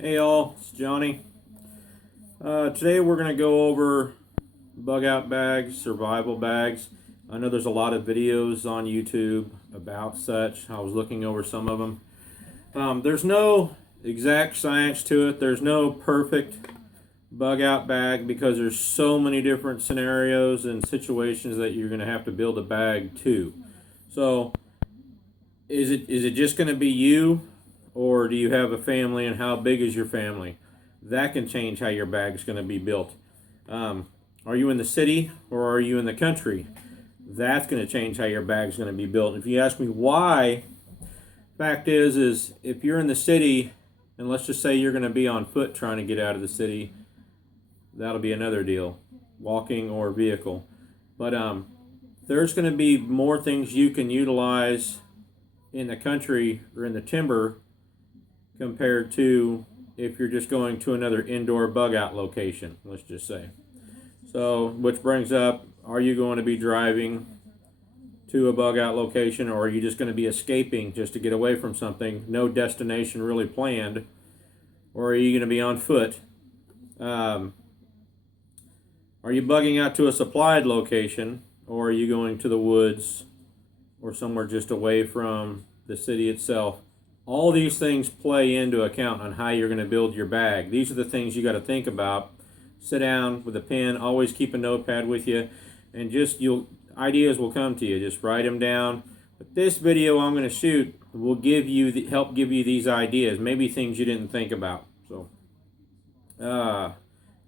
Hey all, it's Johnny. Today we're going to go over bug out bags, survival bags. I know there's a lot of videos on YouTube about such. I was looking over some of them. There's no exact science to it. There's no perfect bug out bag because there's so many different scenarios and situations that you're going to have to build a bag to. So is it just going to be you, or do you have a family, and how big is your family? That can change how your bag's going to be built. Are you in the city or are you in the country? That's going to change how your bag's going to be built. If you ask me why, fact is if you're in the city, and let's just say you're going to be on foot trying to get out of the city, that'll be another deal, walking or vehicle. But there's going to be more things you can utilize in the country or in the timber compared to if you're just going to another indoor bug out location, let's just say. So, which brings up, are you going to be driving to a bug out location, or are you just going to be escaping just to get away from something, no destination really planned, or are you going to be on foot? Are you bugging out to a supplied location, or are you going to the woods or somewhere just away from the city itself? All these things play into account on how you're going to build your bag. These are the things you got to think about. Sit down with a pen, always keep a notepad with you, and just ideas will come to you. Just write them down. But this video I'm going to shoot will help give you these ideas, maybe things you didn't think about. So,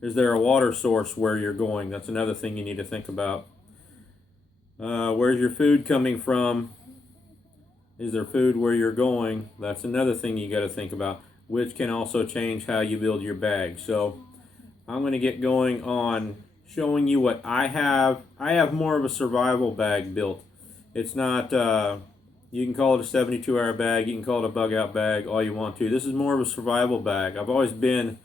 is there a water source where you're going? That's another thing you need to think about. Where's your food coming from? Is there food where you're going? That's another thing you got to think about, which can also change how you build your bag. So I'm going to get going on showing you what I have. I have more of a survival bag built. It's not, you can call it a 72-hour bag, you can call it a bug out bag, all you want to. This is more of a survival bag. I've always been,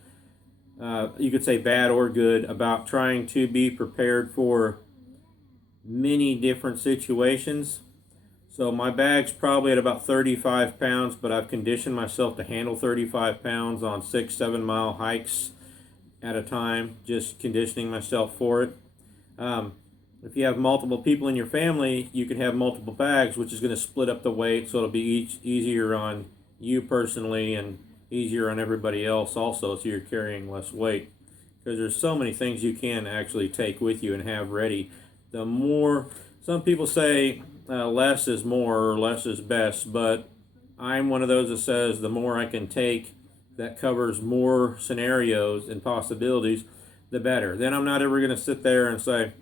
you could say bad or good, about trying to be prepared for many different situations. So my bag's probably at about 35 pounds, but I've conditioned myself to handle 35 pounds on 6-7 mile hikes at a time, just conditioning myself for it. If you have multiple people in your family, you can have multiple bags, which is going to split up the weight, so it'll be easier on you personally and easier on everybody else also, so you're carrying less weight. Because there's so many things you can actually take with you and have ready. The more, some people say less is more or less is best, but I'm one of those that says the more I can take that covers more scenarios and possibilities, the better. Then I'm not ever going to sit there and say,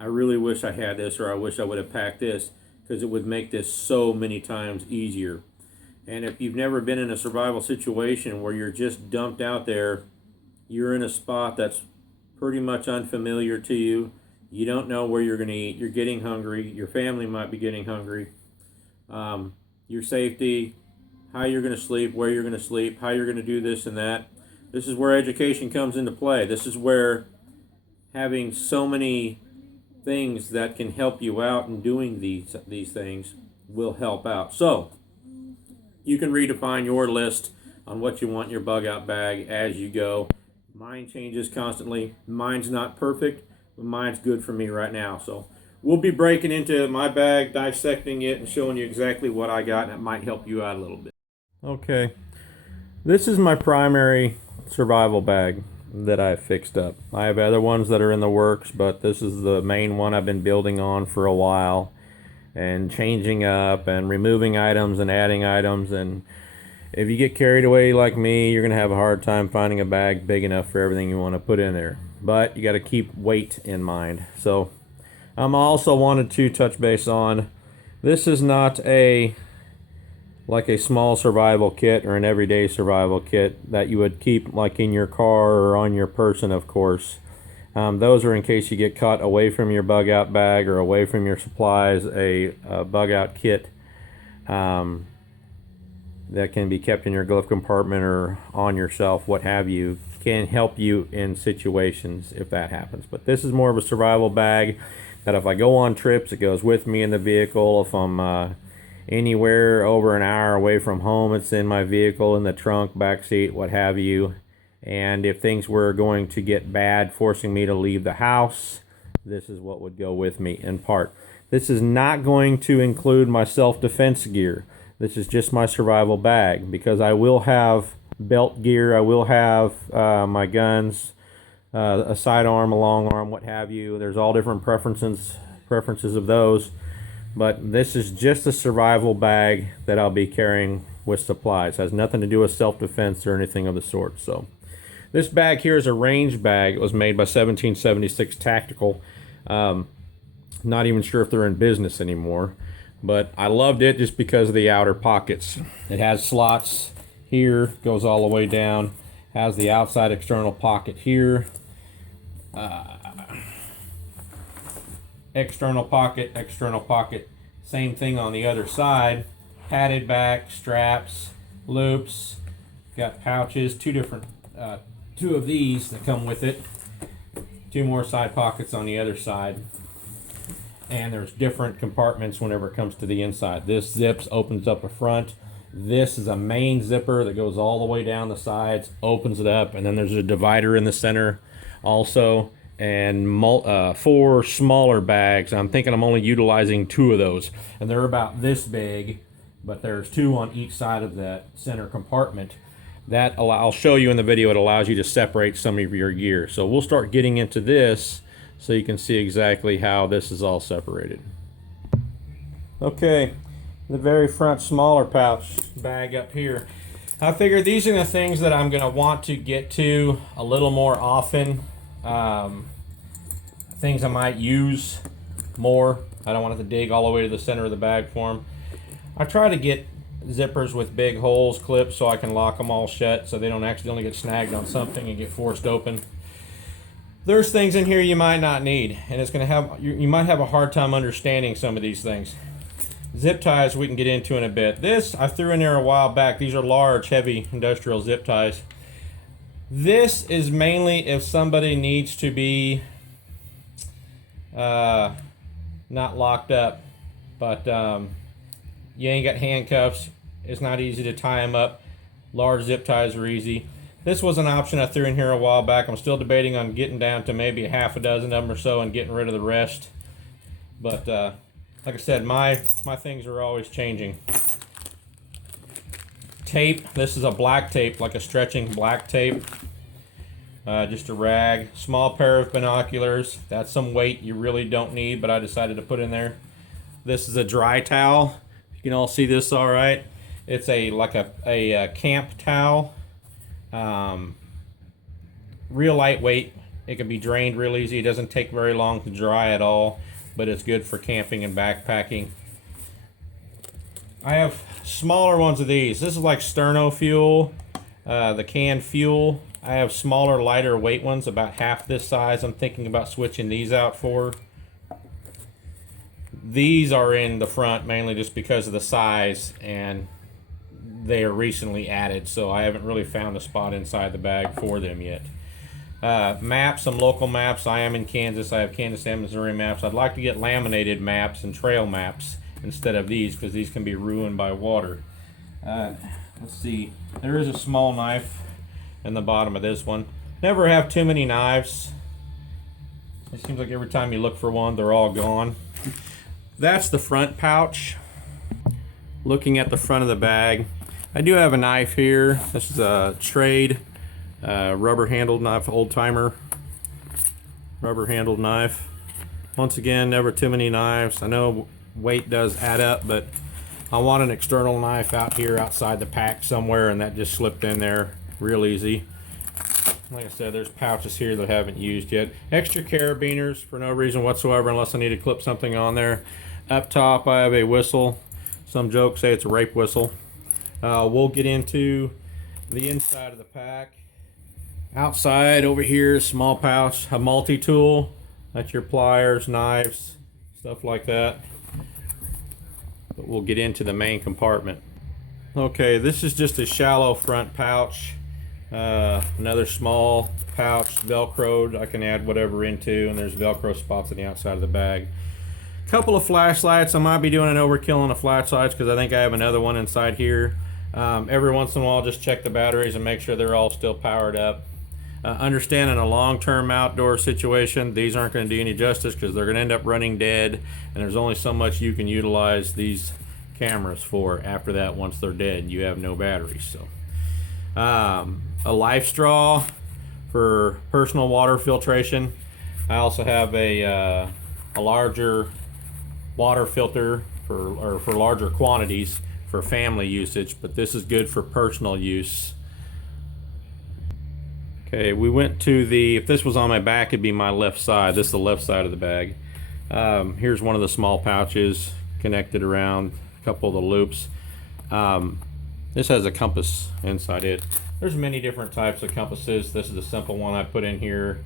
I really wish I had this, or I wish I would have packed this, because it would make this so many times easier. And if you've never been in a survival situation where you're just dumped out there, you're in a spot that's pretty much unfamiliar to you, you don't know where you're going to eat, you're getting hungry, your family might be getting hungry, your safety, how you're going to sleep, where you're going to sleep, how you're going to do this and that. This is where education comes into play. This is where having so many things that can help you out in doing these things will help out. So you can redefine your list on what you want in your bug out bag as you go. Mine changes constantly. Mine's not perfect, but mine's good for me right now. So we'll be breaking into my bag, dissecting it, and showing you exactly what I got, and it might help you out a little bit. Okay, this is my primary survival bag that I've fixed up. I have other ones that are in the works, but this is the main one I've been building on for a while and changing up and removing items and adding items. And if you get carried away like me, you're going to have a hard time finding a bag big enough for everything you want to put in there. But you got to keep weight in mind. So also wanted to touch base on, this is not like a small survival kit or an everyday survival kit that you would keep like in your car or on your person, of course. Those are in case you get caught away from your bug out bag or away from your supplies. A bug out kit that can be kept in your glove compartment or on yourself, what have you, can help you in situations if that happens. But this is more of a survival bag that if I go on trips, it goes with me in the vehicle. If I'm Anywhere over an hour away from home, it's in my vehicle, in the trunk, back seat, what have you. And if things were going to get bad, forcing me to leave the house, this is what would go with me in part. This is not going to include my self-defense gear. This is just my survival bag, because I will have belt gear, I will have my guns, a sidearm, a long arm, what have you. There's all different preferences of those. But this is just a survival bag that I'll be carrying with supplies. It has nothing to do with self-defense or anything of the sort. So this bag here is a range bag. It was made by 1776 Tactical. Not even sure if they're in business anymore, but I loved it just because of the outer pockets. It has slots here, goes all the way down, has the outside external pocket here, external pocket, same thing on the other side, padded back, straps, loops, got pouches, two of these that come with it, two more side pockets on the other side, and there's different compartments whenever it comes to the inside. This zips, opens up a front. This is a main zipper that goes all the way down the sides, opens it up, and then there's a divider in the center also, and 4 smaller bags. I'm thinking I'm only utilizing 2 of those, and they're about this big, but there's 2 on each side of that center compartment. That I'll show you in the video. It allows you to separate some of your gear. So we'll start getting into this so you can see exactly how this is all separated. Okay, the very front smaller pouch bag up here. I figured these are the things that I'm going to want to get to a little more often. Things I might use more. I don't want to have to dig all the way to the center of the bag for them. I try to get zippers with big holes, clips, so I can lock them all shut so they don't accidentally get snagged on something and get forced open. There's things in here you might not need, and it's going to have you might have a hard time understanding some of these things. Zip ties we can get into in a bit. This I threw in there a while back. These are large, heavy industrial zip ties. This is mainly if somebody needs to be not locked up, but you ain't got handcuffs. It's not easy to tie them up. Large zip ties are easy. This was an option I threw in here a while back. I'm still debating on getting down to maybe a half a dozen of them or so and getting rid of the rest. But like I said, my things are always changing. Tape. This is a black tape, like a stretching black tape. Just a rag. Small pair of binoculars. That's some weight you really don't need, but I decided to put in there. This is a dry towel. You can all see this all right. It's like a camp towel. Real lightweight. It can be drained real easy. It doesn't take very long to dry at all, but it's good for camping and backpacking. I have smaller ones of these. This is like sterno fuel, the canned fuel. I have smaller, lighter weight ones, about half this size. I'm thinking about switching these out for. These are in the front mainly just because of the size, and they are recently added, so I haven't really found a spot inside the bag for them yet. Maps, some local maps. I am in Kansas. I have Kansas and Missouri maps. I'd like to get laminated maps and trail maps instead of these, because these can be ruined by water. Let's see. There is a small knife in the bottom of this one. Never have too many knives. It seems like every time you look for one, they're all gone. That's the front pouch. Looking at the front of the bag, I do have a knife here. This is a trade rubber handled knife, old timer rubber handled knife. Once again, never too many knives. I know weight does add up, but I want an external knife out here outside the pack somewhere, and that just slipped in there real easy. Like I said, there's pouches here that I haven't used yet. Extra carabiners for no reason whatsoever unless I need to clip something on there. Up top I have a whistle. Some jokes say it's a rape whistle. We'll get into the inside of the pack. Outside over here, small pouch, a multi-tool. That's your pliers, knives, stuff like that. But we'll get into the main compartment. Okay, this is just a shallow front pouch. Another small pouch, velcroed. I can add whatever into, and there's velcro spots on the outside of the bag. Couple of flashlights. I might be doing an overkill on the flashlights because I think I have another one inside here. Every once in a while, just check the batteries and make sure they're all still powered up. Understand in a long-term outdoor situation, these aren't going to do any justice because they're going to end up running dead, and there's only so much you can utilize these cameras for after that. Once they're dead, you have no batteries. So a life straw for personal water filtration. I also have a larger water filter for larger quantities for family usage, but this is good for personal use. Okay, we went to the, if this was on my back, it'd be my left side. This is the left side of the bag. Here's one of the small pouches connected around a couple of the loops. This has a compass inside it. There's many different types of compasses. This is a simple one I put in here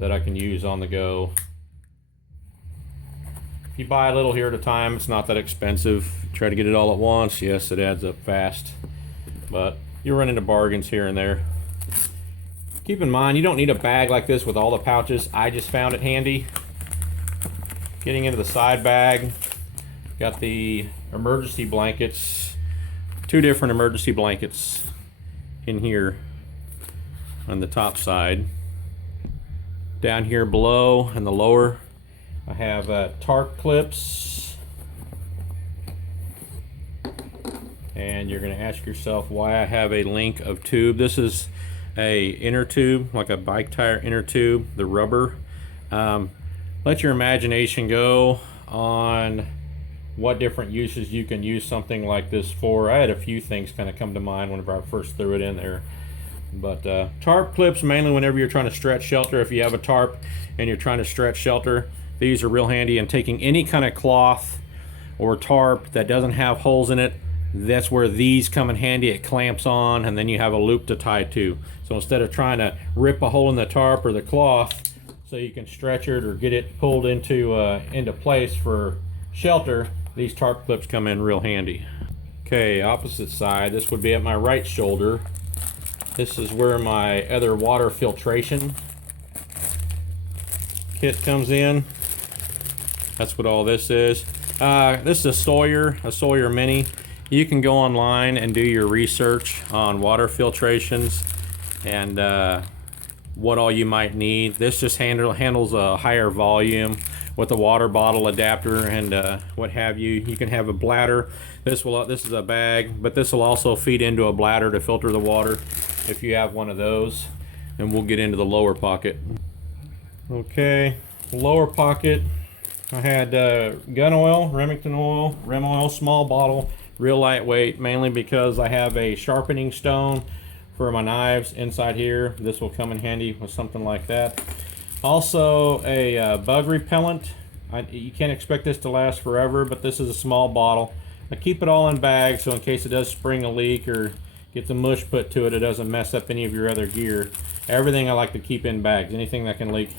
that I can use on the go. If you buy a little here at a time, it's not that expensive. Try to get it all at once, yes, it adds up fast, but you run into bargains here and there. Keep in mind, you don't need a bag like this with all the pouches. I just found it handy. Getting into the side bag, got the emergency blankets, 2 different emergency blankets in here on the top side. Down here below and the lower, I have tarp clips. And you're going to ask yourself why I have a link of tube. This is a inner tube, like a bike tire inner tube, the rubber. Let your imagination go on what different uses you can use something like this for. I had a few things kind of come to mind whenever I first threw it in there. But tarp clips, mainly whenever you're trying to stretch shelter. If you have a tarp and you're trying to stretch shelter, these are real handy. And taking any kind of cloth or tarp that doesn't have holes in it, that's where these come in handy. It clamps on, and then you have a loop to tie to. So instead of trying to rip a hole in the tarp or the cloth so you can stretch it or get it pulled into place for shelter, these tarp clips come in real handy. Okay, opposite side, this would be at my right shoulder. This is where my other water filtration kit comes in. That's what all this is. This is a Sawyer Mini. You can go online and do your research on water filtrations and what all you might need. This just handles a higher volume with a water bottle adapter and what have you. You can have a bladder. This is a bag, but this will also feed into a bladder to filter the water if you have one of those. And we'll get into the lower pocket. Okay, lower pocket. I had gun oil, Remington oil, Rem oil, small bottle. Real lightweight, mainly because I have a sharpening stone for my knives inside here. This will come in handy with something like that. Also a bug repellent. You can't expect this to last forever, but this is a small bottle. I keep it all in bags so in case it does spring a leak or get the mush put to it, it doesn't mess up any of your other gear. Everything I like to keep in bags, anything that can leak.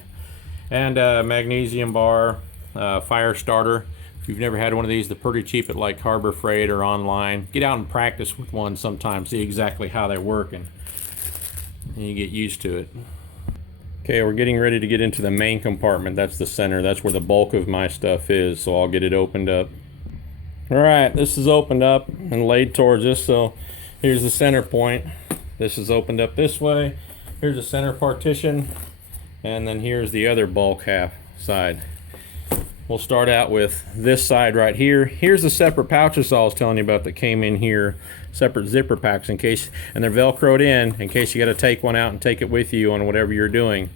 And magnesium bar, fire starter. If you've never had one of these, they're pretty cheap at like Harbor Freight or online. Get out and practice with one sometime, see exactly how they work, and you get used to it. Okay, we're getting ready to get into the main compartment. That's the center. That's where the bulk of my stuff is, so I'll get it opened up. All right, this is opened up and laid towards us, so here's the center point. This is opened up this way. Here's the center partition, and then here's the other bulk half side. We'll start out with this side right here. Here's the separate pouches I was telling you about that came in here, separate zipper packs in case, and they're Velcroed in case you got to take one out and take it with you on whatever you're doing.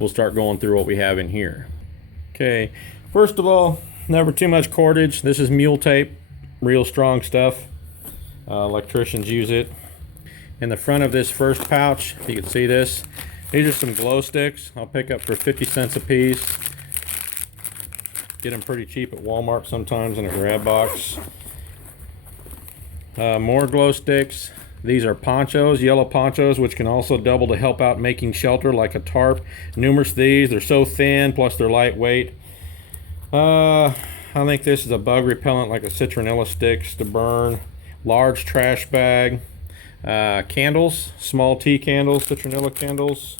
We'll start going through what we have in here. Okay, first of all, never too much cordage. This is mule tape, real strong stuff. Electricians use it. In the front of this first pouch, if you can see this, these are some glow sticks. I'll pick up for 50 cents a piece. Get them pretty cheap at Walmart sometimes in a grab box. More glow sticks. These are ponchos, yellow ponchos, which can also double to help out making shelter like a tarp. Numerous of these. They're so thin, plus they're lightweight. I think this is a bug repellent, like a citronella sticks to burn. Large trash bag. Candles, small tea candles, citronella candles.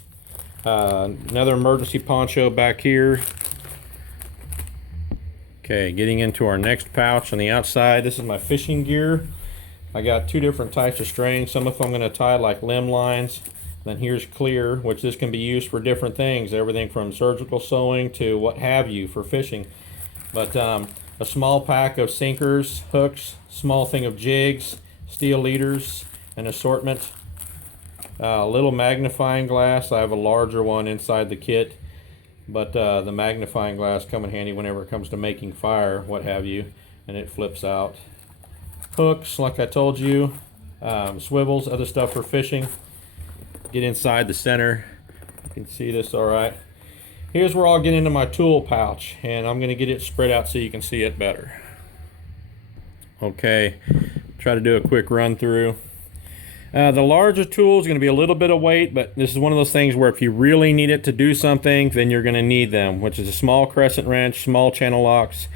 Another emergency poncho back here. Okay, getting into our next pouch on the outside. This is my fishing gear. I got two different types of strings. Some of them I'm going to tie like limb lines. Then here's clear, which this can be used for different things, everything from surgical sewing to what have you for fishing. But a small pack of sinkers, hooks, small thing of jigs, steel leaders, an assortment. A little magnifying glass. I have a larger one inside the kit, but the magnifying glass come in handy whenever it comes to making fire, what have you, and it flips out. Hooks, like I told you, swivels, other stuff for fishing. Get inside the center. You can see this all right. Here's where I'll get into my tool pouch, and I'm going to get it spread out so you can see it better. Okay, try to do a quick run through. The larger tool is going to be a little bit of weight, but this is one of those things where if you really need it to do something, then you're going to need them, which is a small crescent wrench, small channel locks,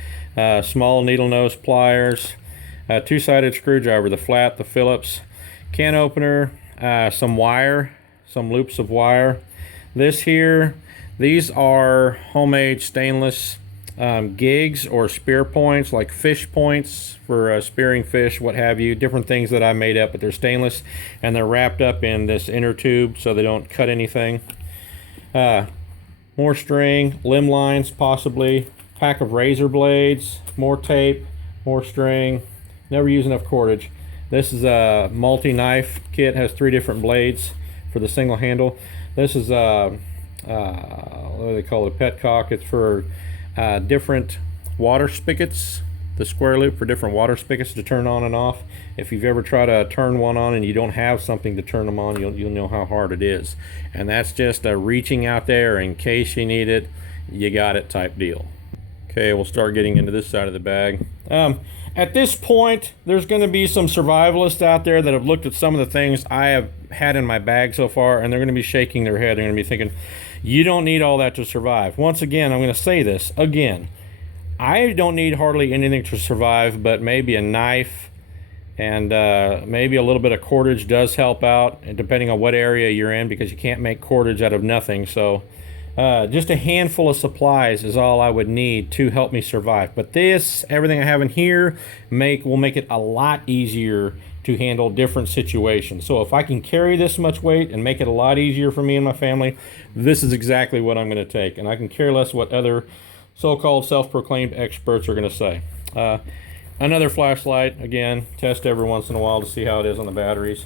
small needle nose pliers, two-sided screwdriver, the flat, the Phillips, can opener, some wire, some loops of wire. This here, these are homemade stainless gigs or spear points, like fish points for spearing fish, what have you, different things that I made up, but they're stainless and they're wrapped up in this inner tube so they don't cut anything. More string, limb lines possibly, pack of razor blades, more tape, more string. Never use enough cordage. This is a multi-knife kit, has 3 different blades for the single handle. This is what do they call it, petcock. It's for different water spigots, the square loop for different water spigots to turn on and off. If you've ever tried to turn one on and you don't have something to turn them on, you'll know how hard it is. And that's just reaching out there in case you need it, you got it type deal. Okay, we'll start getting into this side of the bag. At this point, there's going to be some survivalists out there that have looked at some of the things I have had in my bag so far, and they're going to be shaking their head. They're going to be thinking, you don't need all that to survive. Once again, I'm going to say this again. I don't need hardly anything to survive, but maybe a knife and maybe a little bit of cordage does help out, and depending on what area you're in, because you can't make cordage out of nothing. So just a handful of supplies is all I would need to help me survive. But this, everything I have in here, will make it a lot easier to handle different situations. So if I can carry this much weight and make it a lot easier for me and my family, this is exactly what I'm going to take. And I can care less what other so-called self-proclaimed experts are going to say. Another flashlight, again, test every once in a while to see how it is on the batteries.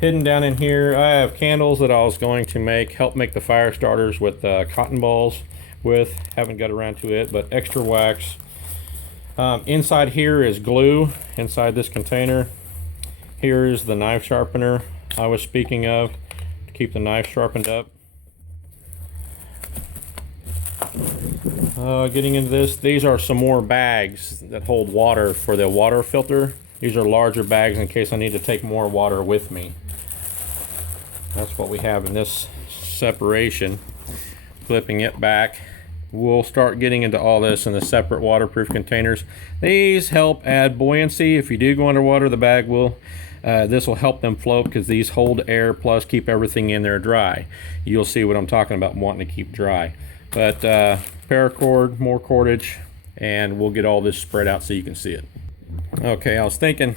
Hidden down in here, I have candles that I was going to help make the fire starters with cotton balls with. Haven't got around to it, but extra wax. Inside here is glue, inside this container. Here is the knife sharpener I was speaking of, to keep the knife sharpened up. Getting into this, these are some more bags that hold water for the water filter. These are larger bags in case I need to take more water with me. That's what we have in this separation. Flipping it back, we'll start getting into all this in the separate waterproof containers. These help add buoyancy. If you do go underwater, the bag will, this will help them float because these hold air plus keep everything in there dry. You'll see what I'm talking about wanting to keep dry. But paracord, more cordage, and we'll get all this spread out so you can see it. Okay, I was thinking,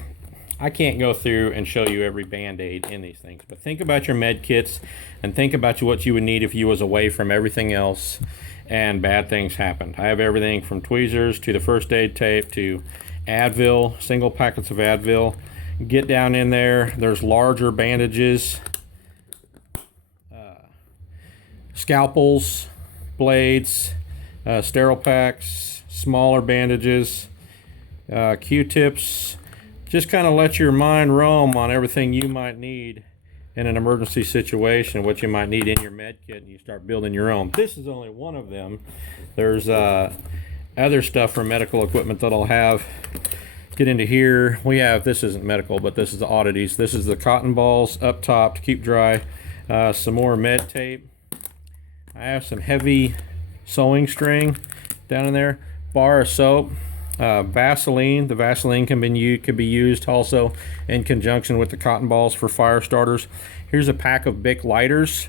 I can't go through and show you every band-aid in these things, but think about your med kits and think about what you would need if you was away from everything else and bad things happened. I have everything from tweezers to the first aid tape to Advil, single packets of Advil. Get down in there, there's larger bandages, scalpels, blades, sterile packs, smaller bandages, Q-tips. Just kind of let your mind roam on everything you might need in an emergency situation, what you might need in your med kit, and you start building your own. This is only one of them. There's other stuff for medical equipment that I'll have. Get into here. We have, this isn't medical, but this is the oddities. This is the cotton balls up top to keep dry. Some more med tape. I have some heavy sewing string down in there. Bar of soap. Vaseline. The Vaseline can be used also in conjunction with the cotton balls for fire starters. Here's a pack of Bic lighters.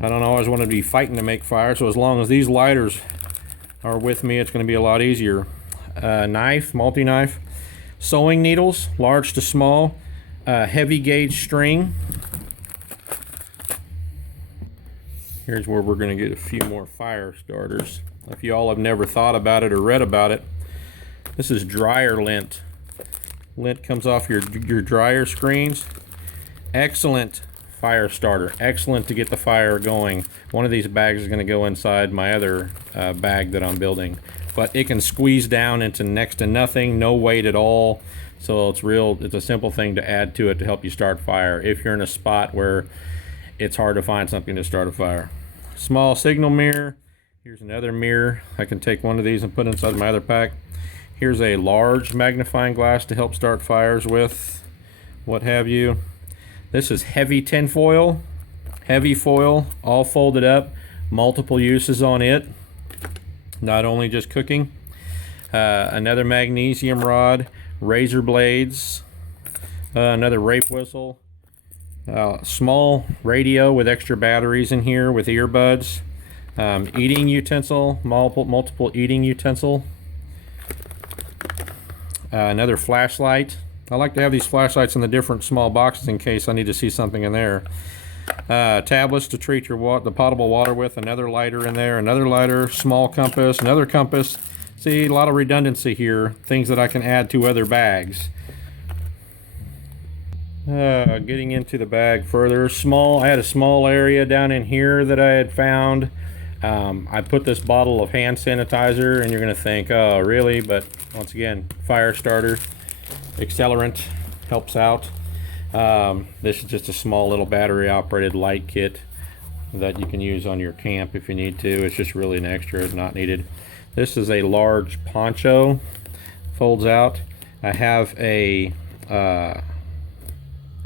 I don't always want to be fighting to make fire, so as long as these lighters are with me, it's going to be a lot easier. knife, multi-knife, sewing needles, large to small, heavy gauge string. Here's where we're going to get a few more fire starters. If you all have never thought about it or read about it, this is dryer lint. Lint comes off your dryer screens. Excellent fire starter. Excellent to get the fire going. One of these bags is going to go inside my other bag that I'm building. But it can squeeze down into next to nothing, no weight at all. So it's a simple thing to add to it to help you start fire if you're in a spot where it's hard to find something to start a fire. Small signal mirror. Here's another mirror. I can take one of these and put inside my other pack. Here's a large magnifying glass to help start fires with, what have you. This is heavy tin foil, heavy foil, all folded up, multiple uses on it, not only just cooking. Another magnesium rod, razor blades, another rape whistle, small radio with extra batteries in here with earbuds, eating utensil, multiple eating utensil, another flashlight. I like to have these flashlights in the different small boxes in case I need to see something in there. Tablets to treat the potable water with, another lighter in there, another lighter, small compass, another compass. See, a lot of redundancy here, things that I can add to other bags. Getting into the bag further, I had a small area down in here that I had found. I put this bottle of hand sanitizer, and you're gonna think, oh really? But once again, fire starter, accelerant, helps out. This is just a small little battery operated light kit that you can use on your camp if you need to. It's just really an extra, it's not needed. This is a large poncho, folds out. I have a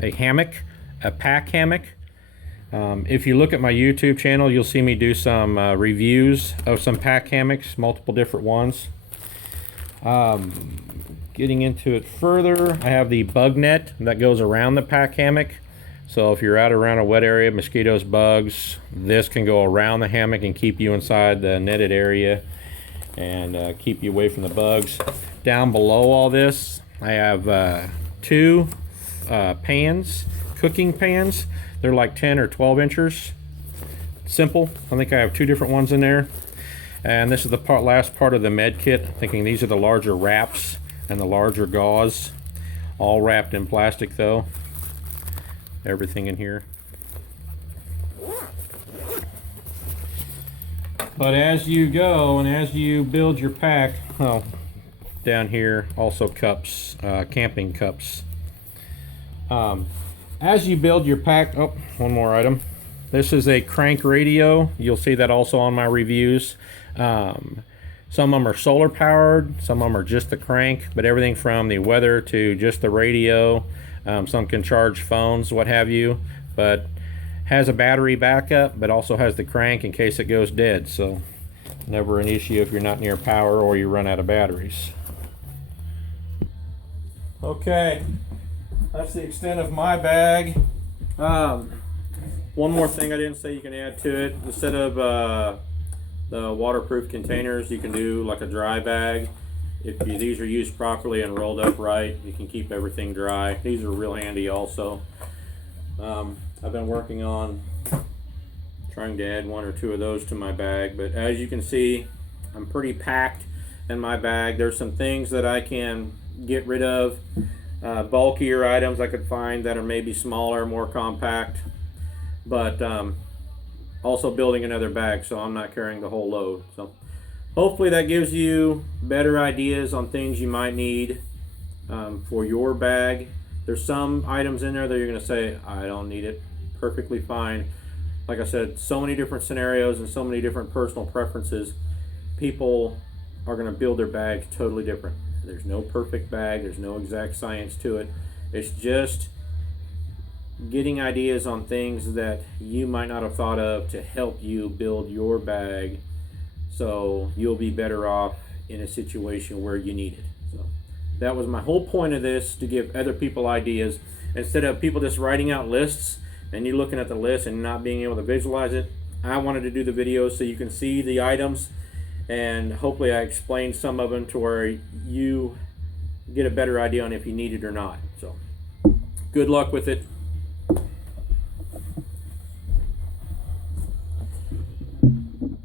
hammock, a pack hammock. If you look at my YouTube channel, you'll see me do some reviews of some pack hammocks, multiple different ones. Getting into it further, I have the bug net that goes around the pack hammock. So if you're out around a wet area, mosquitoes, bugs, this can go around the hammock and keep you inside the netted area and keep you away from the bugs. Down below all this, I have two pans, cooking pans. They're like 10 or 12 inches. Simple. I think I have two different ones in there. And this is the last part of the med kit. Thinking these are the larger wraps and the larger gauze. All wrapped in plastic though. Everything in here. But as you go and as you build your pack, down here also cups, camping cups. As you build your pack, one more item. This is a crank radio. You'll see that also on my reviews. Some of them are solar powered, some of them are just the crank, but everything from the weather to just the radio. Some can charge phones, what have you, but has a battery backup, but also has the crank in case it goes dead. So never an issue if you're not near power or you run out of batteries. Okay, that's the extent of my bag. One more thing I didn't say you can add to it. Instead of the waterproof containers, you can do like a dry bag. If these are used properly and rolled up right, you can keep everything dry. These are real handy also. I've been working on trying to add one or two of those to my bag, but as you can see, I'm pretty packed in my bag. There's some things that I can get rid of, bulkier items I could find that are maybe smaller, more compact, but also building another bag so I'm not carrying the whole load. So hopefully that gives you better ideas on things you might need for your bag. There's some items in there that you're going to say, I don't need it. Perfectly fine. Like I said, so many different scenarios and so many different personal preferences. People are going to build their bags totally different. There's no perfect bag. There's no exact science to it. It's just getting ideas on things that you might not have thought of to help you build your bag so you'll be better off in a situation where you need it. So that was my whole point of this, to give other people ideas instead of people just writing out lists and you looking at the list and not being able to visualize it. I wanted to do the videos so you can see the items and hopefully I explained some of them to where you get a better idea on if you need it or not. So good luck with it.